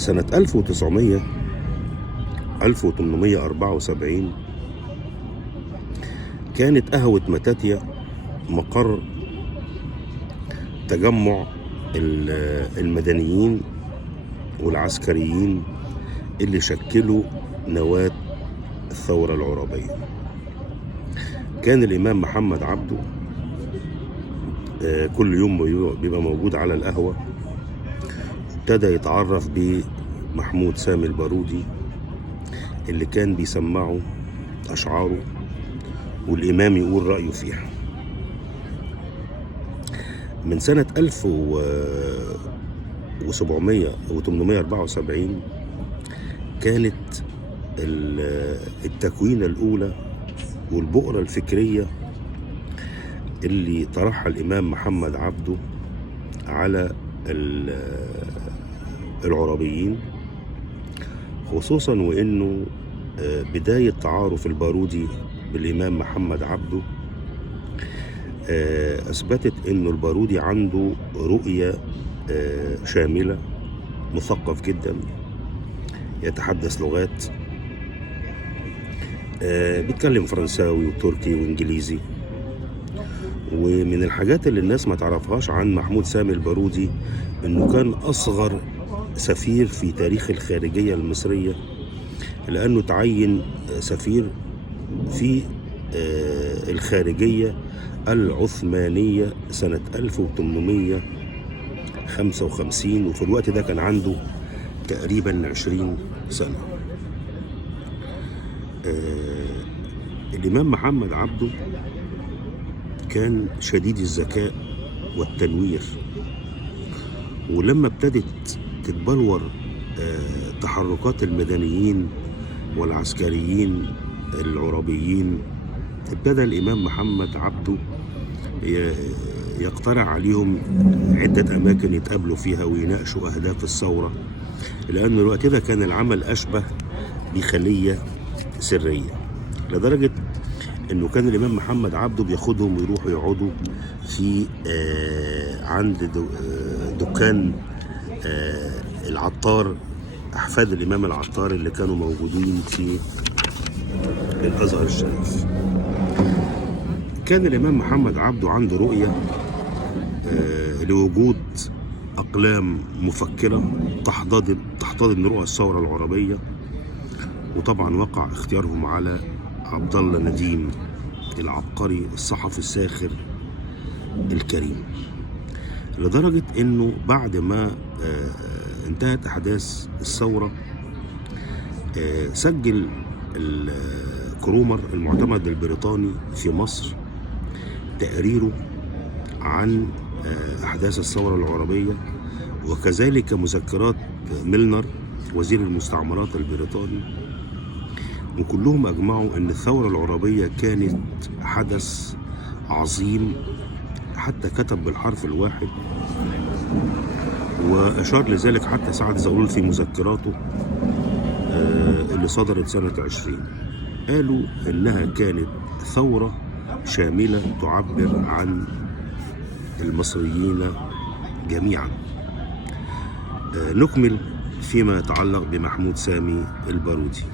سنة 1874 كانت قهوة متاتيا مقر تجمع المدنيين والعسكريين اللي شكلوا نواة الثورة العرابية. كان الإمام محمد عبده كل يوم بيبقى موجود على القهوة. ابتدى يتعرف بمحمود سامي البارودي اللي كان بيسمعه أشعاره والإمام يقول رأيه فيها. من سنة 1874 كانت التكوينة الأولى والبؤرة الفكرية اللي طرحها الإمام محمد عبده على العرابيين، خصوصا وإنه بداية تعارف البارودي بالإمام محمد عبده أثبتت إنه البارودي عنده رؤية شاملة، مثقف جدا، يتحدث لغات، بيتكلم فرنساوي وتركي وإنجليزي. ومن الحاجات اللي الناس ما تعرفهاش عن محمود سامي البارودي إنه كان أصغر سفير في تاريخ الخارجية المصرية، لأنه تعين سفير في الخارجية العثمانية سنة 1855، وفي الوقت ده كان عنده تقريبا 20 سنة. الإمام محمد عبده كان شديد الذكاء والتنوير، ولما ابتدت تتبلور تحركات المدنيين والعسكريين العرابيين، ابتدى الإمام محمد عبده يقترح عليهم عدة أماكن يتقابلوا فيها ويناقشوا أهداف الثورة، لأن الوقت ده كان العمل أشبه بخلية سرية، لدرجة إنه كان الإمام محمد عبده بياخدهم ويروحوا يقعدوا في عند دكان العطار، أحفاد الإمام العطار اللي كانوا موجودين في الأزهر الشريف. كان الإمام محمد عبده عنده رؤية لوجود أقلام مفكرة تحتضن رؤى الثورة العربية، وطبعا وقع اختيارهم على عبد الله نديم العبقري الصحفي الساخر الكريم، لدرجة إنه بعد ما انتهت أحداث الثورة سجل كرومر المعتمد البريطاني في مصر تقريره عن أحداث الثورة العربية، وكذلك مذكرات ميلنر وزير المستعمرات البريطاني، وكلهم أجمعوا أن الثورة العربية كانت حدث عظيم، حتى كتب بالحرف الواحد وأشار لذلك حتى سعد زغلول في مذكراته اللي صدرت سنة 20، قالوا إنها كانت ثورة شاملة تعبر عن المصريين جميعا. نكمل فيما يتعلق بمحمود سامي البارودي.